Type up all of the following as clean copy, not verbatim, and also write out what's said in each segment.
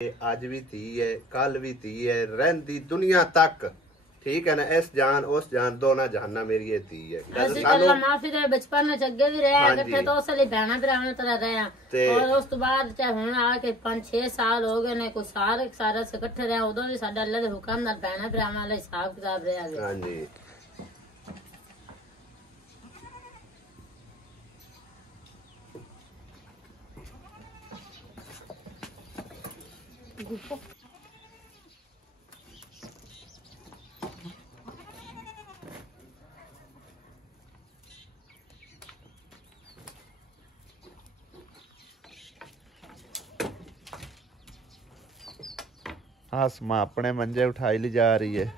अज भी धी है, कल भी धी है, रहंदी दुनिया तक। ठीक है ना, इस जान उस जान दोना जहाना मेरी ये धी है। ਅਸੀਂ ਪਹਿਲਾਂ ਮਾਫੀ ਦੇ ਬਚਪਨ ਵਿੱਚ ਅੱਗੇ ਵੀ ਰਹੇ ਇਕੱਠੇ ਤਾਂ ਉਸ ਲਈ ਭੈਣਾਂ ਭਰਾਵਾਂ ਤਰ੍ਹਾਂ ਰਹੇ ਆ ਔਰ ਉਸ ਤੋਂ ਬਾਅਦ ਚਾਹੇ ਹੁਣ ਆ ਕੇ 5-6 ਸਾਲ ਹੋ ਗਏ ਨੇ ਕੋਈ ਸਾਰਾ ਇਕੱਠੇ ਰਹੇ ਉਦੋਂ ਵੀ ਸਾਡਾ ਅੱਲਾ ਦੇ ਹੁਕਮ ਨਾਲ ਭੈਣਾਂ ਭਰਾਵਾਂ ਲਈ ਹਿਸਾਬ ਕਿਤਾਬ ਰਿਹਾ ਹੈ। ਹਾਂਜੀ आसमां अपने मंजे उठाई ली जा रही है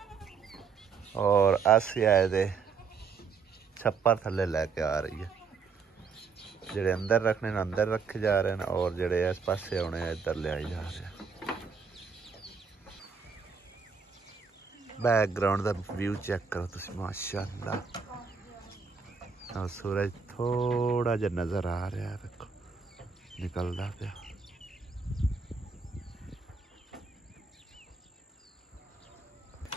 और आसी आए दे छप्पर थले लैके आ रही है। जेड़े अंदर रखने अंदर रखे जा रहे हैं और जेड़े इस पासे आने इधर ले आई जा रहे हैं। बैकग्राउंड का व्यू चेक करो तुम, माशाअल्लाह। और सूरज थोड़ा जा नजर आ रहा है, देखो निकलता पिया।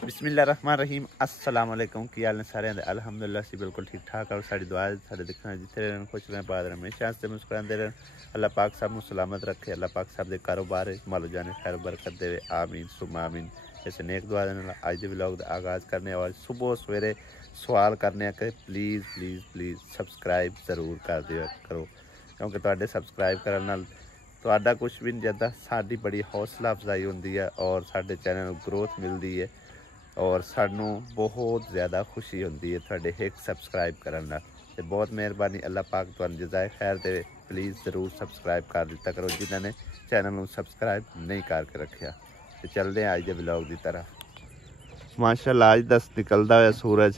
बिस्मिल्लाहिर्रहमानिर्रहीम, अस्सलाम वालेकुम। की हाल ने सारे अल्हम्दुलिल्लाह सी बिल्कुल ठीक ठाक। और साड़ी दुआ सारे दिखना जिथे रहन खुश रहें, बाद रहें, हमेशा से मुस्कुराते रहें। अल्लाह पाक सब नूं सलामत रखे, अल्लाह पाक सब दे कारोबार मालो जाने खैर बरकत देवे, आमीन सुम्मा आमीन। ऐसे नेक दुआ दे नाल अज दे व्लॉग दा आगाज़ करने और सुबह सवेरे सवाल करने कि प्लीज़ प्लीज़ प्लीज़ सबसक्राइब जरूर कर दिया करो, क्योंकि तुहाडे सबसक्राइब करन नाल तुहाडा कुछ भी नहीं जाता, साडी बड़ी हौसला अफजाई होंदी है और साडे चैनल नूं ग्रोथ मिलती है और सानू बहुत ज़्यादा खुशी होती है थोड़े एक सबसक्राइब करना। तो बहुत मेहरबानी, अल्लाह पाक तुहानू जज़ाए खैर दे। प्लीज़ ज़रूर सबसक्राइब कर दिता करो जिन्होंने चैनल में सबसक्राइब नहीं करके रखा। तो चलते हैं अज के ब्लॉग की तरफ। माशाअल्लाह अज दस निकलता हुआ सूरज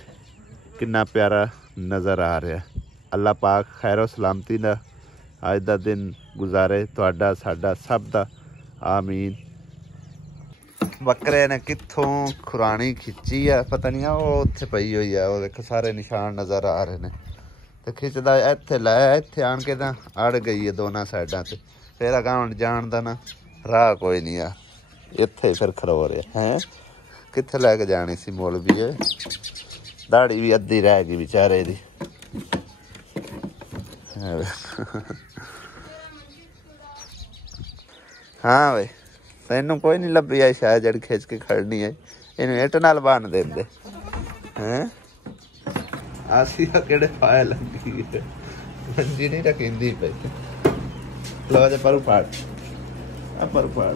कितना प्यारा नज़र आ रहा है। अल्लाह पाक खैर सलामती का अज का दिन गुजारे तुहाडा साडा सब का, आमीन। बकरे ने कित्थों खुरानी खिंची है पता नहीं, वो उत्थे पई हुई है, वो देखो सारे निशान नज़र आ रहे हैं। तो खिंचदा इत्थे लै इत्थे आन के ना अड़ गई है दोनों साइडों से, फिर अगां जान दा ना राह कोई नहीं आ, इत्थे फिर खरो रहा है। कित्थे लैके जानी सी मौलवी है, दाड़ी भी अद्धी रह गई बेचारे दी। हाँ भाई तैनू कोई नहीं लभी है शायद जड़ी खिंच के खड़नी है, इन इट नाल बन देंदे हैं। आसी केड़े पाए लगी है, मंजी नहीं रखींदी पई। लो जे परू फाड़, आ परू फाड़।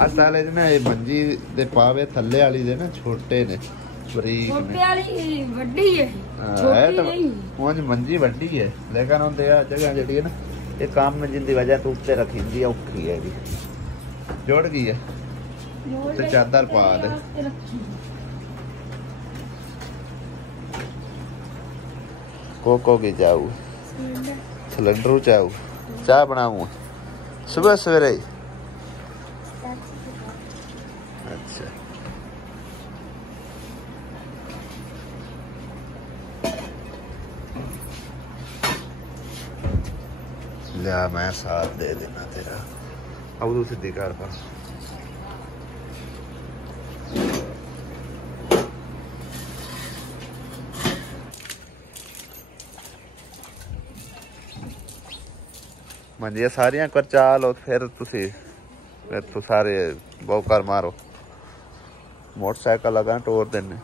असाले ना ये मंजी दे पावे थल्ले वाली दे ना छोटे ने, बरीक ने। छोटे वाली वड्डी है, छोटी नहीं। उंज मंजी वड्डी है, लेकिन उनते जगह जड़ी है ना ये काम में जिंदी वजह तो उत्ते रखी औखी है, जुड़ गई है तो चादर पा दे। कोको की जाऊ सिलेंडर चाऊ चाह बनाऊ सुबह सवेरे। अच्छा लिया मैं साथ दे देना तेरा। अब तू सीधी कर पर मंजिया सारिया कर चालो, फिर तुसी तू सारे बौकर मारो। मोटरसाइकिल लगा टोर देने,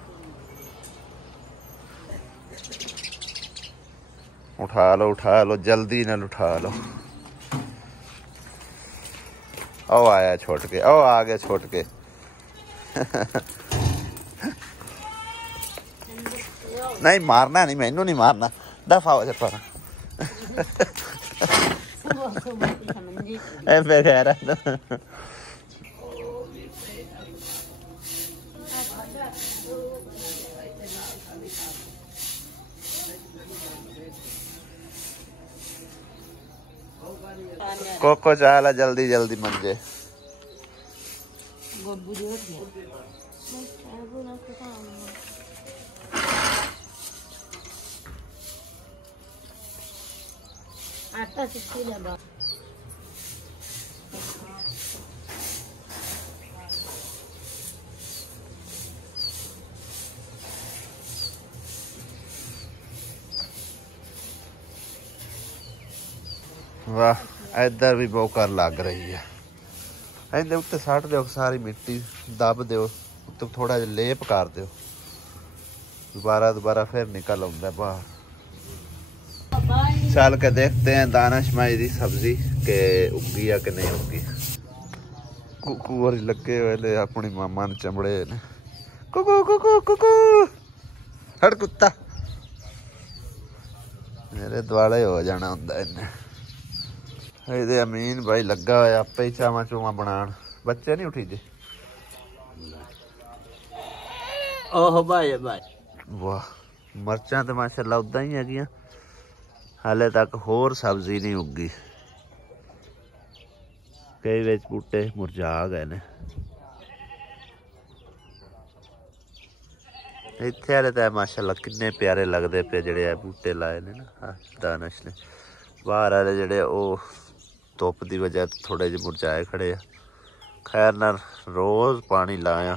उठा लो जल्दी नाल उठा लो। ओ आया छोट के, ओ आ गया छोट के। नहीं मारना नहीं, मैनू नहीं मारना, दफा हो जा पर। कोको चाला जल्दी जल्दी मंजे। आटा चिपकी लगा। वाह इधर भी बोकर लग रही है। ਇਹਦੇ ਉੱਤੇ ਸੱਟ ਦਿਓ ਸਾਰੀ ਮਿੱਟੀ ਦੱਬ ਦਿਓ ਉੱਤੇ थोड़ा ਜਿਹਾ लेप कर दो दोबारा फिर निकल आਉਂਦਾ बाहर। चल के देखते हैं दानिश भाई की सब्जी के उगी या कि नहीं उगी। कुकू लगे हुए अपनी मामा ने चमड़े ने कुकू कुकू कुकू हट कुत्ता मेरे दुआले हो जाना होंदा इन्हें। ये अमीन भाई लगा हुआ आपे ही चावा चूवा बनान। बच्चे नहीं उठी जे ओह भाई भाई वाह मरचा तो माशाल्लाह उदा ही है हाले तक होर सब्जी नहीं उगी। कई विच बूटे मुरझा गए ने इत्थे हाले तो माशाल्लाह किन्ने प्यारे लगते पे जेडे बूटे लाए ने ना दानिश ने। बाहर वाले जेडे धुप की वजह थोड़े जे मुरझाए खड़े आ। खैर ना रोज पानी लाया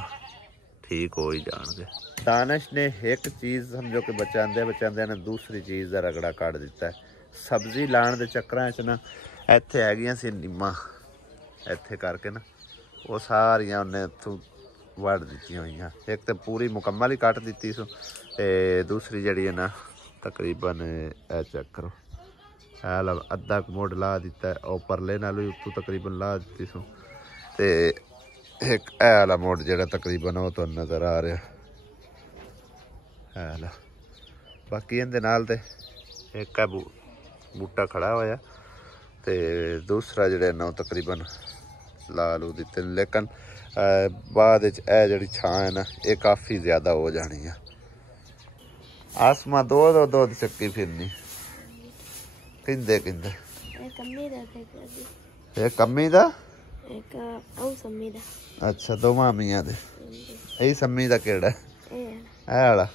ठीक हो ही जाएंगे। दानिश ने एक चीज़ समझो कि बचाते ने दूसरी चीज़ का रगड़ा कट दिता है। सब्जी लाने के चक्कर च ना इत्थे हैगियां सी नीमा इत्थे करके ना वो सारियां उन्हें इत्थों वड़ दित्तियां होईयां। एक तो पूरी मुकम्मल ही कट दी सो ते दूसरी जड़ी है ना तकरीबन चेक करो अद्धा मुड़ ला दिता है और परले नाल भी उत्तों तकरीबन ला दी सो ते एक वाला मुड़ जो तकरीबन वो तो नज़र आ रहा है। बाकी इहदे नाल ते एक बूटा खड़ा होया ते दूसरा जो ना तकरीबन ला लू दिते लेकिन बाद जी छां है ना ये काफ़ी ज़्यादा हो जानी है। आसमां दो चक्की फिरनी किंदे किंदे कम्मी दा अच्छा दो मामिया दे यही सम्मी दा केड़ा वाला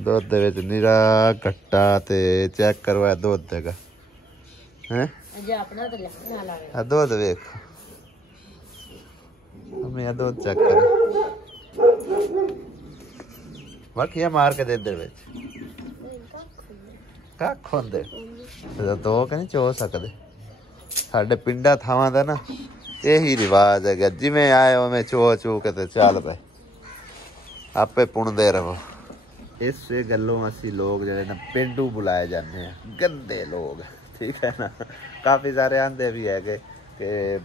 दुध निरा कट्टा ते चेक करवाया दुध का है दुध वेख मैं दुध चेक कर बाकी मार के दे दे कख होंदे दो के नहीं चो सकते। साडे पिंडा थावां दा ना यही रिवाज है जिमें आए उवें चो चू के ते चल पे आपे पुणदे रहो। इस गलों असी लोग जो ना पेंडू बुलाए जाते हैं गंदे लोग ठीक है ना। काफ़ी सारे आंदे भी है कि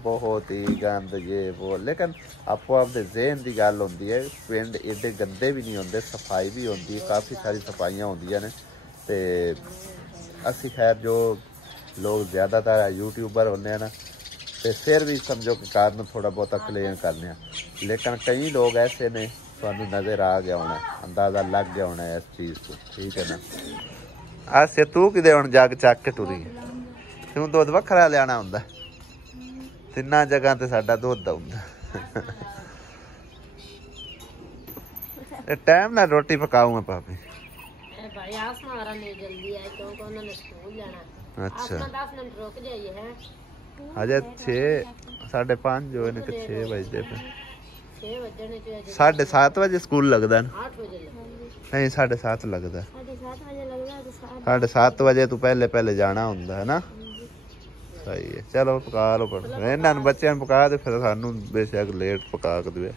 बहुत ही गंद ये वो लेकिन आपो आपके ज़हन की गल होंदी है। पिंड एडे गंदे भी नहीं होंदे सफाई भी होंदी है काफ़ी सारी सफाइयाँ होंदियां ने ते असी खैर जो लोग ज़्यादातर यूट्यूबर होने ना तो फिर भी समझो कि कारण थोड़ा बहुत क्लेम करने लेकिन कई लोग ऐसे ने थानू नज़र आ गया होना अंदाज़ा लग गया होना इस चीज़ को ठीक है ना। आसे तू कि हुण जग चक के टुरी तू दुध वखरा लियाना हुंदा तिन्ना जगह ते साडा दुध आउंदा। टाइम ना रोटी पकाऊं मैं भाभी भाई आसमा वाला नहीं जल्दी है क्योंकि उन्होंने स्कूल जाना। अच्छा 10 मिनट रुक जाइए है अजय 6:30 जो है 6 बजते पे 6 बजने चाहिए 7:30 बजे स्कूल लगता है 8 बजे नहीं 7:30 लगता है 7:30 बजे लगता है 7:30 बजे तू पहले जाना होंदा है ना। सही है चलो पका लो पर इन्होंने बच्चों पका दे फिर सानू बेशक लेट पका के दे।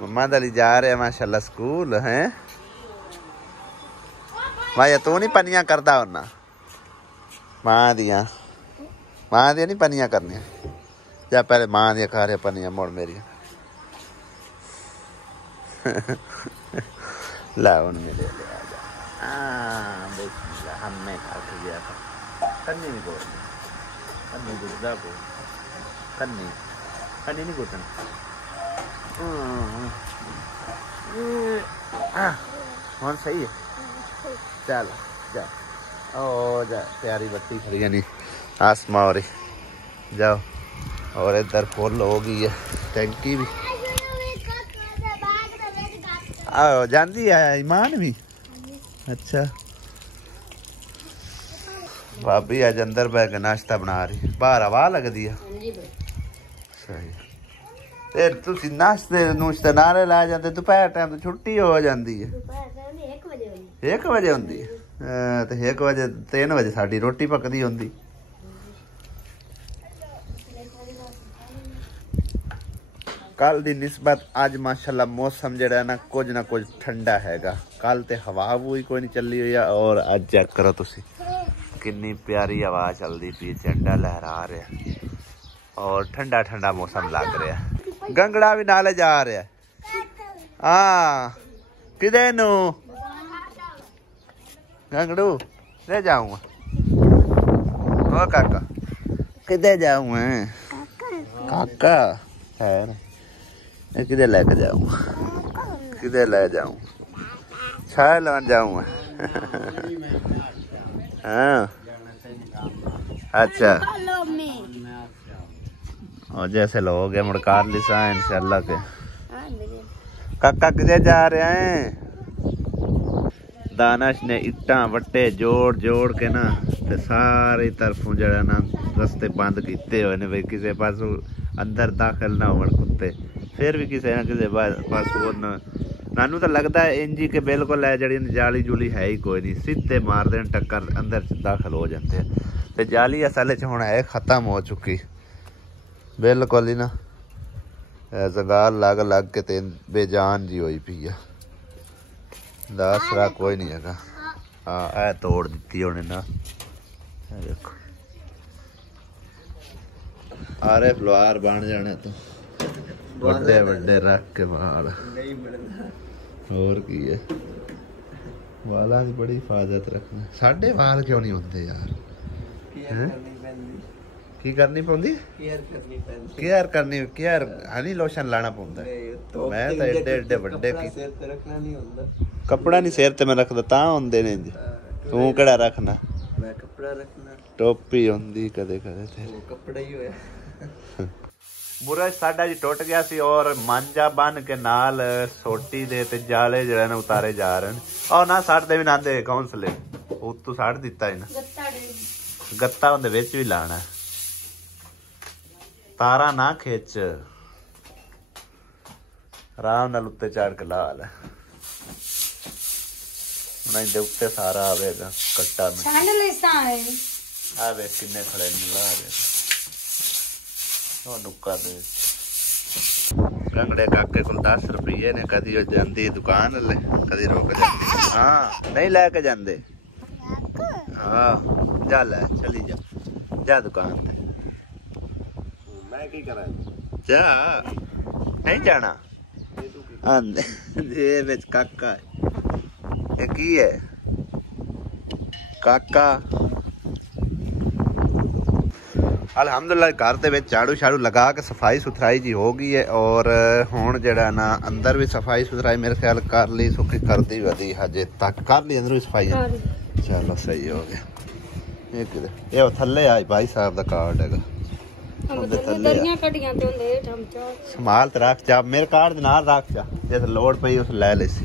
मम्मा दली जा रहे माशाल्लाह स्कूल है भाई तू नहीं पनिया करता होना मां दिया नहीं पनिया करनी या पहले मां दिया खा रहे पनिया मोड़ मेरी ला मेरे हमने खा के गया था कन्नी नहीं बोलनी कन्नी गुजरा को कन्नी नहीं घुटना हाँ सही है चल जा ओ जा प्यारी बत्ती खड़ी है नहीं आसमां और जाओ और इधर फुल हो गई है टैंकी भी आओ जानती है ईमान भी अच्छा भाभी अज अंदर बह के नाश्ता बना रही बाहर हवा लगती है सही फिर तुसी नाश्ते नुश्ते नारे ला जाते दोपहर टाइम तो छुट्टी हो जाती है 1 बजे होंदी है ਤੇ 1 ਵਜੇ 3 ਵਜੇ ਸਾਡੀ ਰੋਟੀ ਪੱਕਦੀ ਹੁੰਦੀ। ਕੱਲ ਦੀ ਨਿਸਬਤ ਅੱਜ ਮਾਸ਼ਾਅੱਲਾ ਮੌਸਮ ਜਿਹੜਾ ਨਾ ਕੁਝ ਠੰਡਾ ਹੈਗਾ। ਕੱਲ ਤੇ ਹਵਾ ਵੀ ਕੋਈ ਨਹੀਂ ਚੱਲੀ ਹੋਈ ਆ ਔਰ ਅੱਜ ਚੈੱਕ ਕਰੋ ਤੁਸੀਂ ਕਿੰਨੀ ਪਿਆਰੀ ਹਵਾ ਚੱਲਦੀ ਪਈ, ਝੰਡਾ ਲਹਿਰਾ ਰਿਹਾ ਔਰ ਠੰਡਾ ਠੰਡਾ ਮੌਸਮ ਲੱਗ ਰਿਹਾ। ਗੰਗੜਾ ਵੀ ਨਾਲੇ ਜਾ ਰਿਹਾ। ਹਾਂ ਕਿਦੇ ਨੂੰ गंगड़ू ले जाऊंगा ओ काका किधे जाऊं काका है ना किधे लेके जाऊंगा किधे ले जाऊं छाया लान जाऊंगा हाँ अच्छा और जैसे लोग हैं मुड़कार लिसा इंशाल्लाह के काका किधे जा रहे हैं। दानश ने इट्टा वट्टे जोड़ के ना ते सारी तरफों जड़ा ना रस्ते बंद किते हुए ने भाई किसी पासों अंदर दाखिल ना हो कुत्ते। फिर भी किसी ना किसी पासों नानू तो लगता है इंजी के बिल्कुल है जड़ी जाली जुली है ही कोई नहीं, सीधे मार देन टक्कर अंदर दाखिल हो जाते हैं। ते जाली असल च हुण है खत्म हो चुकी बिल्कुल ही ना, जगाल लग के ते बेजान जी होई पई है। आसरा कोई नहीं है। हाँ ए तोड़ दी उन्हें ना देखो आरे फलवार बन जाने तो बड़े बड़े रख के वाल और की है वालों की बड़ी हिफाजत रखना। साढ़े वाल क्यों नहीं होते यार की करनी पौंदी केयर हनी लोशन लाना पौंदा। मैं तो एडे एडे बड़े कपड़ा नहीं सिर ते मैं रखदा तां होंदे ने तू केड़ा रखना मैं कपड़ा रखना टोपी होंदी कदे कदे ते वो कपड़ा ही होया। बुरश साडा जी टुट गया सी और मांजा बन के नाल सोटी दे ते जाले जड़े ने उतारे जा रहे और ना साड़ दे भी ना दे काउंसले उत्तों साड़ दिता है ना गत्ता उंदे विच भी लाना तारा ना खिच आराम नाल उत्ते चढ़ के ला ले दे उत्ते सारा आवेगा कट्टा में आवे किन्ने खड़े ला दे नुक्का दे गंगड़े काके को 10 रुपये ने कदी जाती दुकान ले कदी रोक जाती। हाँ नहीं लैके जाते हाँ जा ले चली जा दुकान ते मैं की करा जा नहीं जाना आंदे ये विच काका ये की है काका। अल्हम्दुलिल्लाह घर दे विच झाड़ू झाड़ू लगा के सफाई सुथराई जी हो गई है और हुण जेड़ा ना अंदर भी सफाई सुथराई मेरे ख्याल कर ली सुखी करदी वधी हजे तक कर ली अंदर भी सफाई चलो सही हो गया। ये थल्ले आई भाई साहब दा कार्ड हैगा संभाल ते रख जा मेरे कार्ड दे नाल रख जा जे लोड़ पई उस ले ले सी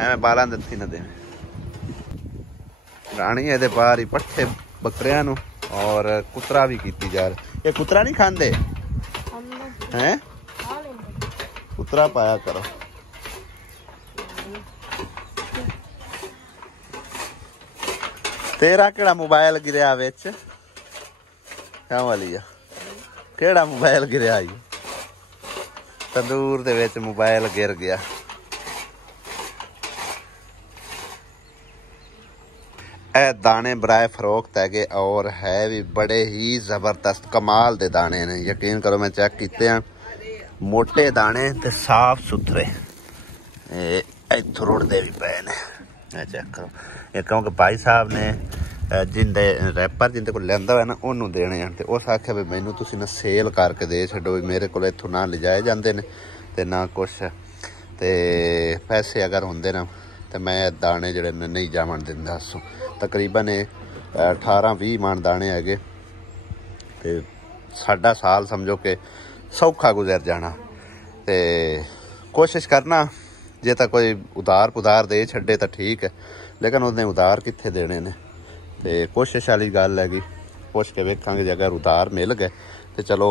एवें बालां दत्ती ना दे राणी एदे बाहर ही पट्ठे बकरियां नु और कुतरा भी कीती जा रही। ये कुतरा नहीं खांदे हैं कुतरा पाया करो। तेरा केड़ा मोबाइल गिरया विच क्या वाली आ केड़ा मोबाइल गिरया आई तंदूर दे विच मोबाइल गिर गया। ए दाने बराए फरोख्त है और है भी बड़े ही जबरदस्त कमाल दे दाने ने यकीन करो मैं चेक किते हैं मोटे दाने ते साफ सुथरे इत्थों रुड़दे भी पे ने चेक करो ये क्योंकि भाई साहब ने जिंदे रैपर जिंदे को लियांदा होया ना उन्होंने देने हैं ते उस आख्या भी मैनू तुसीं ना सेल करके दे छड्डो भी मेरे को इत्थों ना लिजाए जाते ने ते ना कुछ ते पैसे अगर होंदे ना तो मैं दाने जड़े नहीं जावन दिंदा दसो तकरीबन 18-20 मन दाने है ते साडा साल समझो कि सौखा गुजर जाना। ते कोशिश करना जे तो कोई उधार पुधार दे छड्डे तो ठीक है लेकिन उसने उधार कित्थे देने ने ते कोशिश वाली गल हैगी पुछ के वेखांगे जे अगर उधार मिल गए तो चलो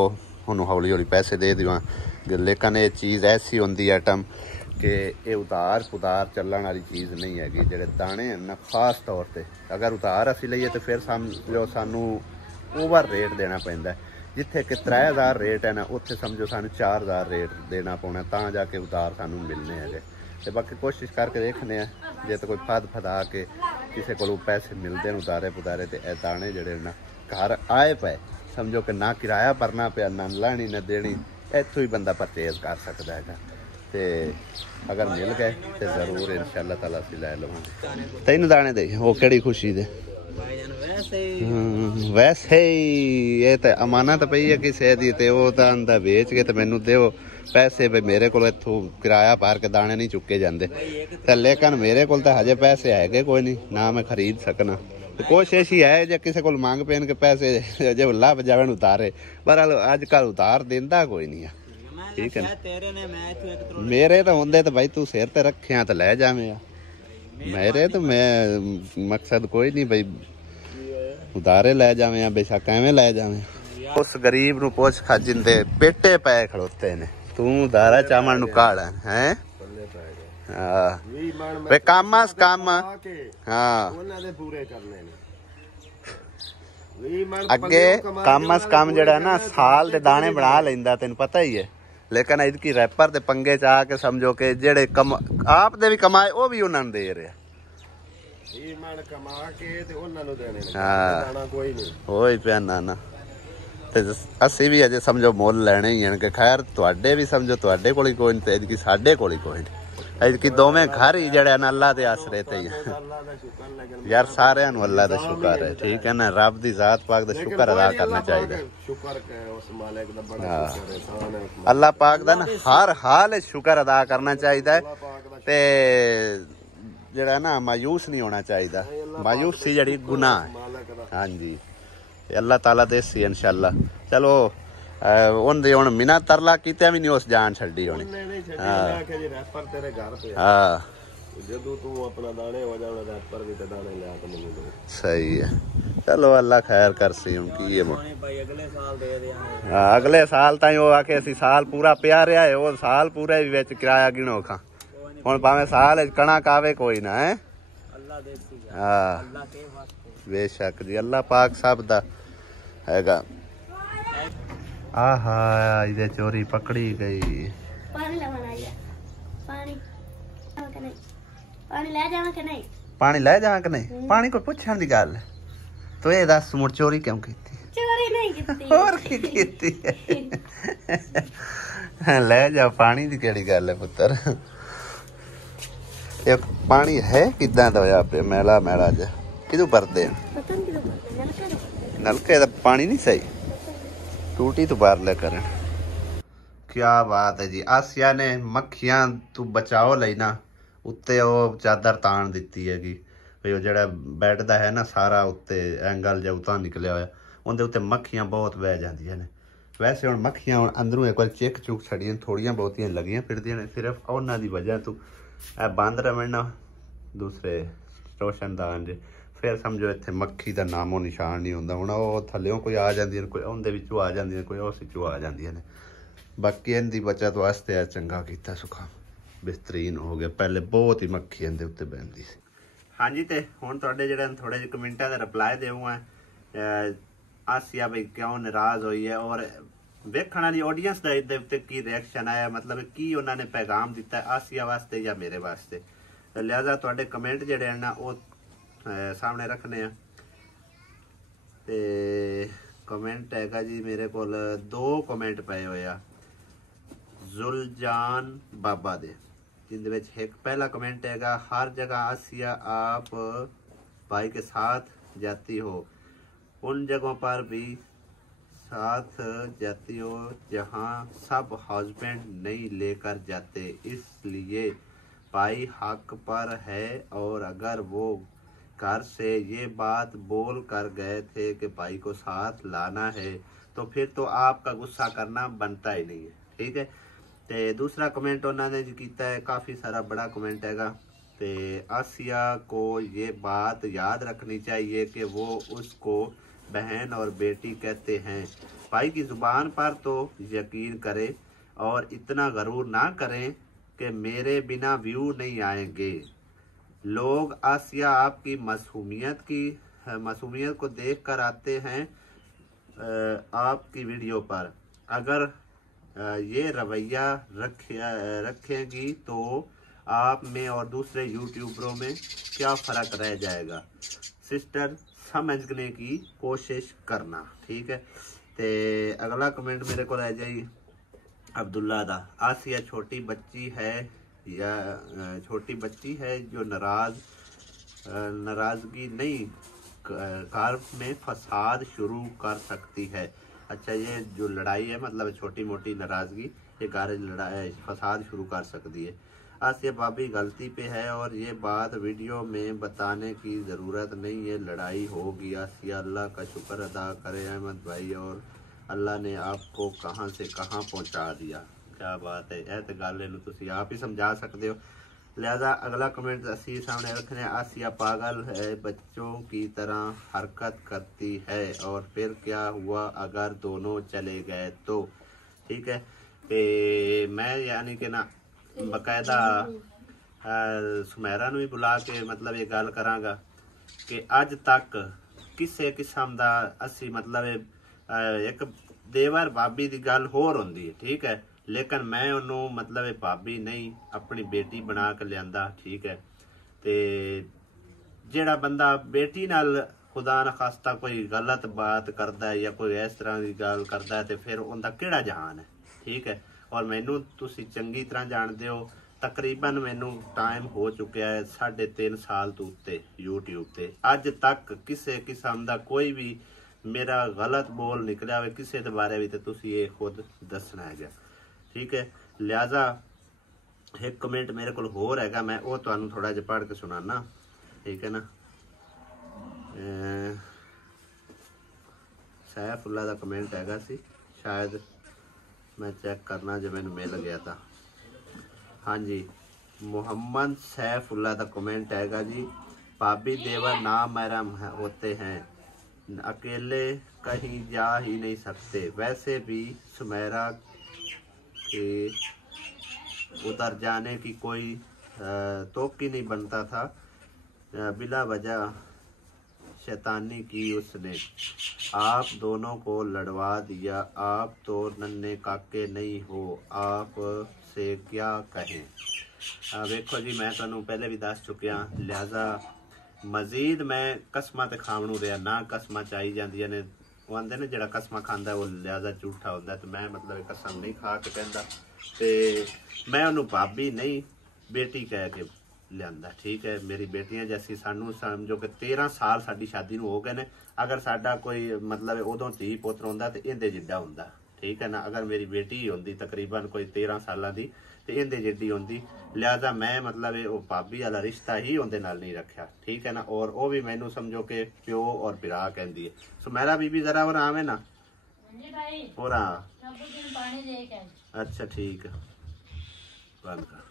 उन्होंने हौली हौली पैसे दे देवां लेकिन ये चीज़ ऐसी होंदी आइटम कि ये उतार पुतार चलने वाली चीज़ नहीं हैगी। जेडे दाने हैं ना खास तौर पर अगर उतार असी लईए तो फिर समझो सानू ओवर रेट देना पैंदा है। जिथे कि 3000 रेट है ना उत्थे समझो सानू 4000 रेट देना पौना तां जाके उतार सानू मिलने है। तो बाकी कोशिश करके देखने जे तो कोई फद फदा के किसी को पैसे मिलते हैं उतारे पुतारे तो यह दाने जड़े ना घर आए पे समझो कि ना किराया भरना पिया ना लैनी ना देनी इत्थों ही बंदा परचेज कर सकता है। तो अगर मिल गए तो जरूर इंशाअल्लाह ताला असीं लै लवांगे। तैनू दाने दे वो केड़ी खुशी दे वैसे ही ये तो अमानत पई है किसी दी ते वो तां आंदा बेच के ते मैनू देओ पैसे भी मेरे को इत्थों किराया भर के दाने नहीं चुके जाते तो लेकिन मेरे को हजे पैसे है कोई नहीं ना मैं खरीद सकना। तो कोशिश ही है जो किसी को मंग पेन के पैसे जो लभ जावन उतारे पर अजकल उतार देंदा कोई नहीं है। ठीक है मेरे तो होंदे तो भाई तू सिर ते रखिया तो लै जावे मेरे तो मैं मकसद कोई नहीं भाई उतारे लै जावे बेशक एवें लै जावे। उस गरीब नू पुछ खा जिंदे पेटे पै खड़ोते ने तू दारा चावल नु काढ़ है काम काम हाँ अगे काम जड़ा ना साल दे दाने बना लेंदा तेन पता ही है। लेकिन इसकी रैपर दे पंगे च आके समझो कि जेड़े कम आप दे भी कमाए वो भी उन्होंने दे रहे ना असी भी अजे समझो मुल लेने ही हैं कि खैर तुहाडे भी समझो तुहाडे कोल कोई नहीं इनकी साडे कोल कोई नहीं इनकी दोवें घर ही जड़े ना अल्लाह दे आसरे ते यार सारे अल्लाह दा शुक्र है। ठीक है ना रब दी जात पाक दा शुक्र अदा करना चाहिए। अल्लाह पाक दा ना हर हाल शुक्र अदा करना चाहिए ते जड़ा ना मायूस नहीं होना चाहिए। मायूसी जड़ी गुनाह है। हाँ जी अल्लाह ताला देसी इंशाअल्लाह। चलो उन्हें हुण मिना तरला कित्या भी नहीं उस जान छड्डी होनी। हाँ सही है चलो अल्लाह खैर कर सी अगले साल ताई वो आके असी साल पूरा पिया रहा है वो साल पूरा विच किराया गिनो खा हुण भावें साल कणक आवे कोई ना है। हाँ बेशक जी अल्लाह पाक सब दा हैगा। आहा इधर चोरी पकड़ी गई। पानी ले जावां कि नहीं पानी को पूछण दी गल तो ये दस मुड़ चोरी क्यों की और की ले जा पानी दी केड़ी गल है पुत्र ये पानी है किदां दा होया पे मैला मैला जा किदू भरदे नलके दा पानी नहीं सही टूटी तो बाहर ले कर। क्या बात है जी आसिया ने मक्खियां तू बचाओ लई ना उत्ते वो चादर तान दी हैगी जो बैड दा है ना सारा उत्ते एंगल जो उतां निकलिया होया उनके उत्ते मक्खियां बहुत बह जांदियां ने। वैसे हुण मक्खियां अंदरों एक बार चेक चुक छड़ियां थोड़ियां बहुतियां लगियां फिरदियां ने सिर्फ उन्हां दी वजह तो बंद रहे ना दूसरे रोशनदान जे फिर समझो इत्थे मक्खी दा नामो निशान नहीं होंदा। हुण ओह थल्लेओं कोई आ जांदियां कोई उहदे विचों आ जांदियां कोई उस विचों आ जांदियां ने। बाकी इहदी बचत वास्ते चंगा कीता सुखा बेहतरीन हो गया पहले बहुत ही मक्खी इहदे उत्ते बहंदी सी। हाँ जी तो हुण तुहाडे जिहड़े थोड़े जिहे कमेंटां दे रिप्लाई देऊंगा आसिया भाई क्यों नाराज हुई है और वेखण वाली ऑडियंस का इहदे उत्ते की रिएक्शन आया मतलब की उन्होंने पैगाम दिता आसिया वास्ते या मेरे वास्ते लिहाजा तुहाडे कमेंट जिहड़े हैं ना वो सामने रखने ते कमेंट हैगा जी मेरे को 2 कमेंट पे हुए जुलजान बाबा दे जिंदे विच एक पहला कमेंट हैगा हर जगह आसिया आप भाई के साथ जाती हो उन जगहों पर भी साथ जाती हो जहां सब हस्बैंड नहीं लेकर जाते इसलिए भाई हक पर है और अगर वो घर से ये बात बोल कर गए थे कि भाई को साथ लाना है तो फिर तो आपका गुस्सा करना बनता ही नहीं है। ठीक है ते दूसरा कमेंट उन्होंने जी कीता है काफ़ी सारा बड़ा कमेंट हैगा ते आसिया को ये बात याद रखनी चाहिए कि वो उसको बहन और बेटी कहते हैं भाई की ज़ुबान पर तो यकीन करें और इतना गरूर ना करें कि मेरे बिना व्यू नहीं आएंगे। लोग आसिया आपकी मासूमियत को देख कर आते हैं आपकी वीडियो पर। अगर ये रवैया रखेंगी तो आप में और दूसरे यूट्यूबरों में क्या फ़र्क रह जाएगा। सिस्टर समझने की कोशिश करना। ठीक है। ते अगला कमेंट मेरे को रह जाई अब्दुल्ला दा। आसिया छोटी बच्ची है जो नाराजगी नहीं घर में फसाद शुरू कर सकती है। अच्छा, ये जो लड़ाई है मतलब छोटी मोटी नाराजगी ये घर फसाद शुरू कर सकती है। आसिया भाभी गलती पे है और ये बात वीडियो में बताने की ज़रूरत नहीं है। लड़ाई होगी। आसिया अल्लाह का शुक्र अदा करे अहमद भाई, और अल्लाह ने आपको कहाँ से कहाँ पहुँचा दिया। क्या बात है। यह तो गल तुम आप ही समझा सकते हो। लिहाजा अगला कमेंट असी सामने रखने। आसिया पागल है, बच्चों की तरह हरकत करती है, और फिर क्या हुआ अगर दोनों चले गए तो। ठीक है। ते मैं यानी कि ना बकायदा सुमेरा भी बुला के मतलब ये गल करांगा कि अज तक किसी किस्म का असी मतलब एक देवर भाभी की गल होर होंदी है। ठीक है। लेकिन मैं उन्होंने मतलब भाभी नहीं अपनी बेटी बना के लिया। ठीक है। ते जेड़ा बंदा बेटी नाल खुदा न खास्ता कोई गलत बात करता है या कोई इस तरह की गल करता है तो फिर उनका केड़ा जहान है। ठीक है। और मैनू तुसी चंगी तरह जानते हो, तकरीबन मैनू टाइम हो चुका है 3.5 साल तो उत्ते यूट्यूब ते। अज तक किसी किस्म का कोई भी मेरा गलत बोल निकलिया हो किसी के बारे में तो तुसी ये खुद दसना है। ठीक है। लिहाजा एक कमेंट मेरे को होर है, मैं वो तुहानू थोड़ा जिहा पढ़ के सुनाना। ठीक है ना। सैफुल्ला का कमेंट हैगा सी, शायद मैं चेक करना जो मैंने मिल गया था। हाँ जी, मोहम्मद सैफुल्ला का कमेंट हैगा जी। भाभी देवर ना महरम होते हैं, अकेले कहीं जा ही नहीं सकते। वैसे भी सुमेरा के उधर जाने की कोई तोकी नहीं बनता था। बिला वजह शैतानी की उसने, आप दोनों को लड़वा दिया। आप तो नन्हे काके नहीं हो, आप से क्या कहें। देखो जी, मैं तुहानू पहले भी दस चुकिया। लिहाजा मजीद मैं कसमां ते खावणू रहा ना। कसमां चाही जांदियां ने, वो आंदे ने जिहड़ा कसमां खांदा वो लिहाजा झूठा होंदा। तो मैं मतलब कसम नहीं खा के कहंदा ते मैं उन्होंने भाभी नहीं बेटी कह के लिया। ठीक है। मेरी बेटियां जैसी सानू समझो कि 13 साल साडी शादी नूं हो गए ने। अगर साडा कोई मतलब उदों धी पुत्र होंदा ते इंदे जिड्डा होंदा। ठीक है ना। अगर मेरी बेटी होंदी तकरीबन कोई 13 साल की तो इंदे जिड्डी होंदी। लिहाजा मैं मतलब वो भाभी वाला रिश्ता ही उनदे नाल नहीं रखा। ठीक है ना। और वो भी मैनू समझो कि प्यो और भरा कहंदी है। सुमेरा बीबी जरा और आवे ना और अच्छा ठीक है। बंद कर।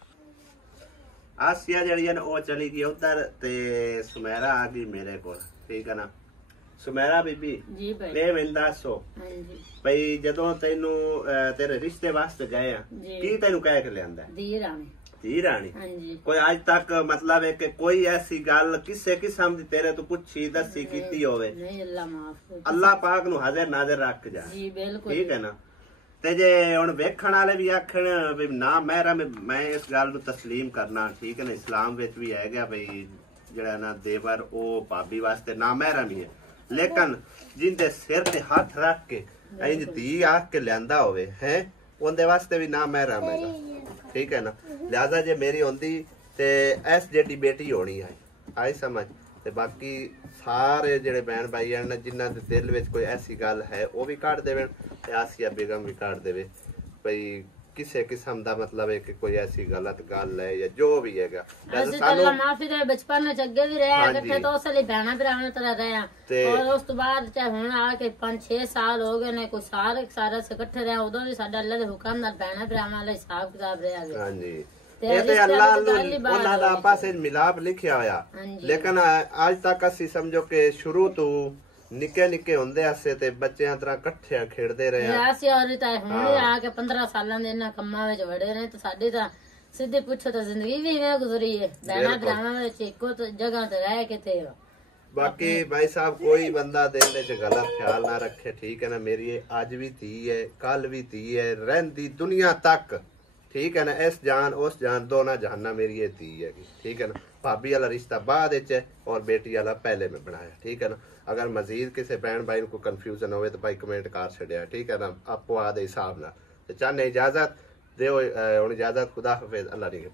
आसिया जड़ी है वो चली गई उधर ते सुमेरा आ गई मेरे को। ठीक है ना। सुमेरा बीबी जी भाई मैं मैनू दसो भाई जदों तेनू तेरे रिश्ते वास्ते गए की तेनू कह के लियांदा धी रानी कोई आज तक मतलब है कि कोई ऐसी गल किसी किस्म दी तेरे तो पुछी दसी कीती होवे? नहीं, अल्लाह माफ। अल्लाह पाक नू हाजिर नाजिर रख जा। जी बिल्कुल। ठीक है ना। ते जे हुण वेखण वाले भी आखण भी ना महरम, मैं इस गल नू तस्लीम करना। ठीक है ना। इस्लाम विच भी है गया भाई जेड़ा ना देवर ओ भाभी वास्ते ना महरम ही है। लेकिन जिंदे सिर ते हाथ रख के इंज धी आख के लियांदा होवे है उनदे वास्ते भी ना महरम है। ठीक है ना। लिहाजा जे मेरी होंदी ते ऐस जेडी बेटी होनी है आई समझ। ते बाकी सारे जेड़े बहन भाई हैं जिन्हां दे दिल विच कोई ऐसी गल है वो भी काट देवे ते आसिया बेगम भी काट देवे भाई किसी किस्म दा मतलब है कि कोई ऐसी गलत गल है या जो भी हैगा। अल्लाह माफी दे। बचपन में अगे भी रहे इकट्ठे तो उसले भैणा भरावां तरह रहे और उस तो बाद चाहे हुण आ के 5-6 साल हो गए ने कोई सारा इकट्ठे रहे। उदों भी साडा अल्लाह दे हुक्म नाल भैणा भरावां वाला हिसाब किताब रहा है। हां जी। ये ते अल्लाह उन्हां दा आपस विच मिलाप लिखिया होया। लेकिन आज तक असी समझो कि शुरू तो निके निके होंदे आसे ते बच्चियां तरह इकट्ठे खेडदे रहे। ਅਸੀਂ ਔਰ ਤਾਂ ਹੁਣ ਆ ਕੇ 15 ਸਾਲਾਂ ਦੇ ਇਹਨਾਂ ਕੰਮਾਂ ਵਿੱਚ ਵੜੇ ਰਹੇ ਤੇ ਸਾਡੇ ਤਾਂ ਸਿੱਧੇ ਪੁੱਛੋ ਤਾਂ ਜ਼ਿੰਦਗੀ ਵੀ ਇਵੇਂ ਗੁਜ਼ਰੀ ਹੈ ਭੈਣਾਂ ਭਰਾਵਾਂ ਵਿੱਚ ਇੱਕੋ ਜਗ੍ਹਾ ਤੇ ਰਹਿ ਕਿਤੇ बाकी भाई साहब कोई बंदा दिल च गलत ख्याल ना रखे, ठीक है ना। मेरी अज भी धी है, कल भी धी है, रहती दुनिया तक, ठीक है ना। इस जान उस जान दोनों जहाना मेरी ये धी है, ठीक है ना। भाभी वाला रिश्ता बाद है और बेटी वाला पहले में बनाया, ठीक है ना। अगर मजीद किसी भैन भाई को कन्फ्यूजन हो तो भाई कमेंट कर छड़िया, ठीक है ना। आपो आदे हिसाब ना चाहने इजाजत दो, इजाजत खुदा हाफिज, अल्लाह ने